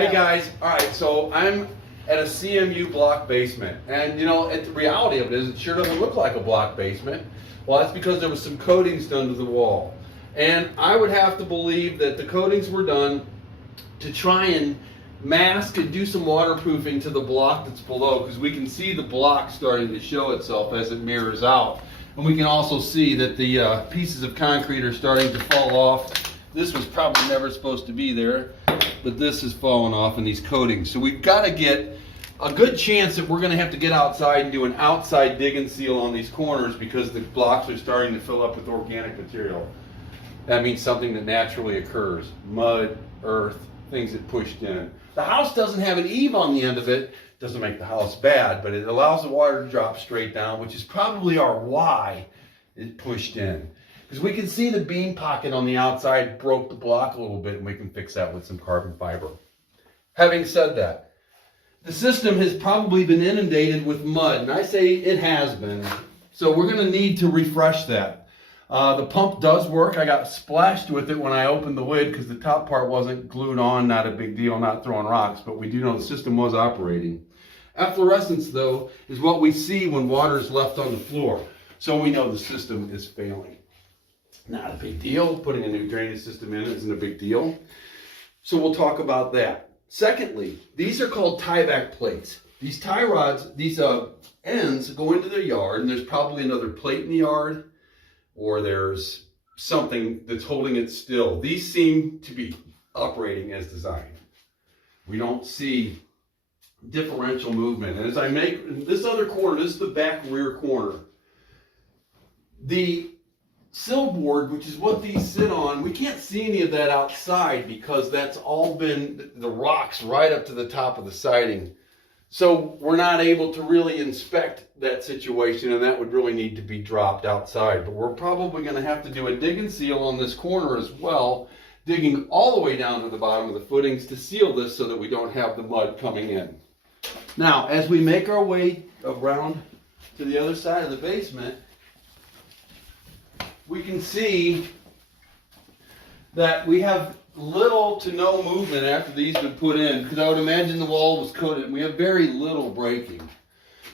Hey guys, alright, so I'm at a CMU block basement, and you know, the reality of it is it sure doesn't look like a block basement. Well, that's because there was some coatings done to the wall. And I would have to believe that the coatings were done to try and mask and do some waterproofing to the block that's below, because we can see the block starting to show itself as it mirrors out. And we can also see that the pieces of concrete are starting to fall off. This was probably never supposed to be there, but this is falling off in these coatings. So we've got to get a good chance that we're going to have to get outside and do an outside dig and seal on these corners, because the blocks are starting to fill up with organic material. That means something that naturally occurs. Mud, earth, things that pushed in. The house doesn't have an eave on the end of it. Doesn't make the house bad, but it allows the water to drop straight down, which is probably our why it pushed in. Because we can see the beam pocket on the outside broke the block a little bit, and we can fix that with some carbon fiber. Having said that, the system has probably been inundated with mud, and I say it has been. So we're going to need to refresh that. The pump does work. I got splashed with it when I opened the lid because the top part wasn't glued on. Not a big deal, not throwing rocks, but we do know the system was operating. Efflorescence, though, is what we see when water is left on the floor. So we know the system is failing. Not a big deal. Putting a new drainage system in isn't a big deal. So we'll talk about that. Secondly, these are called tie-back plates. These tie rods, these ends go into the yard, and there's probably another plate in the yard, or there's something that's holding it still. These seem to be operating as designed. We don't see differential movement. And as I make this other corner, this is the back rear corner. The sill board, which is what these sit on, we can't see any of that outside because that's all been the rocks right up to the top of the siding. So we're not able to really inspect that situation, and that would really need to be dropped outside. But we're probably going to have to do a dig and seal on this corner as well, digging all the way down to the bottom of the footings to seal this so that we don't have the mud coming in. Now, as we make our way around to the other side of the basement, we can see that we have little to no movement after these have been put in, because I would imagine the wall was coated and we have very little breaking.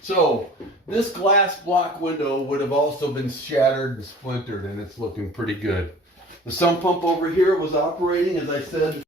So this glass block window would have also been shattered and splintered, and it's looking pretty good. The sump pump over here was operating, as I said.